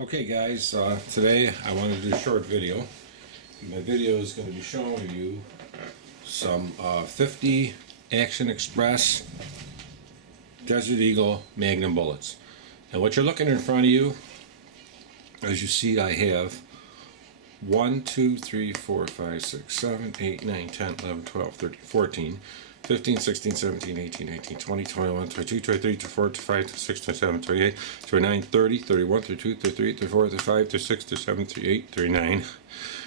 Okay guys, today I wanted to do a short video. My video is going to be showing you some 50 Action Express Desert Eagle Magnum bullets. And what you're looking in front of you, as you see, I have 1, 2, 3, 4, 5, 6, 7, 8, 9, 10, 11, 12, 13, 14, 15, 16, 17, 18, 19, 20, 21, 22, 23, 24, 25, 26, 27, 28, 29, 30, 31, 32, 33, 34, 35, 36, 37, 38, 39,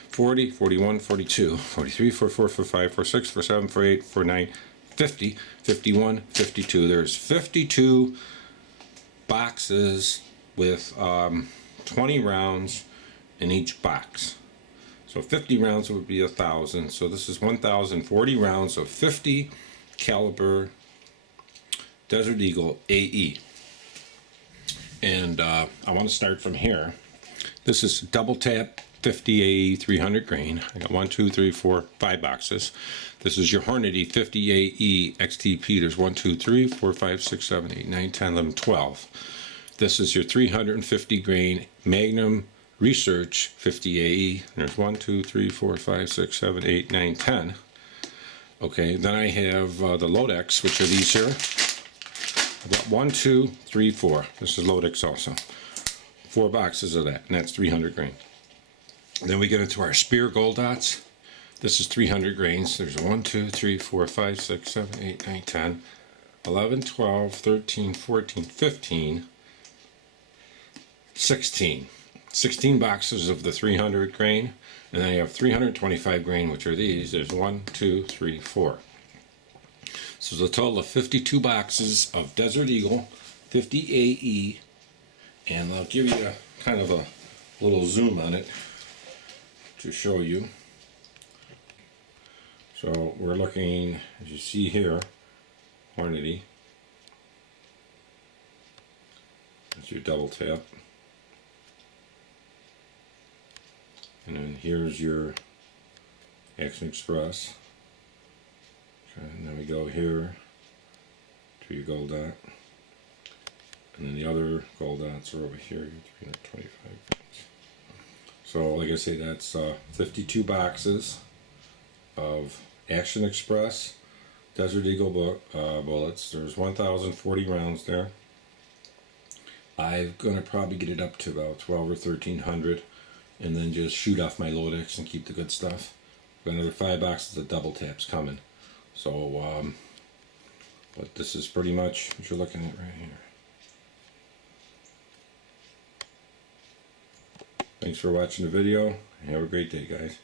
40, 41, 42, 43, 44, 45, 46, 47, 48, 49, 50, 51, 52. There's 52 boxes with 20 rounds in each box. So 50 rounds would be 1,000. So this is 1,040 rounds of 50 caliber Desert Eagle AE. And I want to start from here. This is double tap 50 AE 300 grain. I got 1, 2, 3, 4, 5 boxes. This is your Hornady 50 AE XTP. There's 1, 2, 3, 4, 5, 6, 7, 8, 9, 10, 11, 12. This is your 350 grain Magnum Research 50 AE. There's 1, 2, 3, 4, 5, 6, 7, 8, 9, 10. Okay, then I have the Lodex, which are these here. I've got 1, 2, 3, 4. This is Lodex also. 4 boxes of that, and that's 300 grain. Then we get into our Speer Gold Dots. This is 300 grains. There's 1, 2, 3, 4, 5, 6, 7, 8, 9, 10, 11, 12, 13, 14, 15, 16. 16 boxes of the 300 grain, and then you have 325 grain, which are these. There's 1, 2, 3, 4. So it's a total of 52 boxes of Desert Eagle 50 AE, and I'll give you kind of a little zoom on it to show you. So we're looking, as you see here, Hornady. That's your double tap. And then here's your Action Express. Okay, and then we go here to your gold dot. And then the other gold dots are over here, your 325 grams. So like I say, that's 52 boxes of Action Express Desert Eagle bullets. There's 1,040 rounds there. I'm going to probably get it up to about 12 or 1,300. And then just shoot off my Lodex and keep the good stuff. Got another 5 boxes of double taps coming. So, but this is pretty much what you're looking at right here. Thanks for watching the video. Have a great day, guys.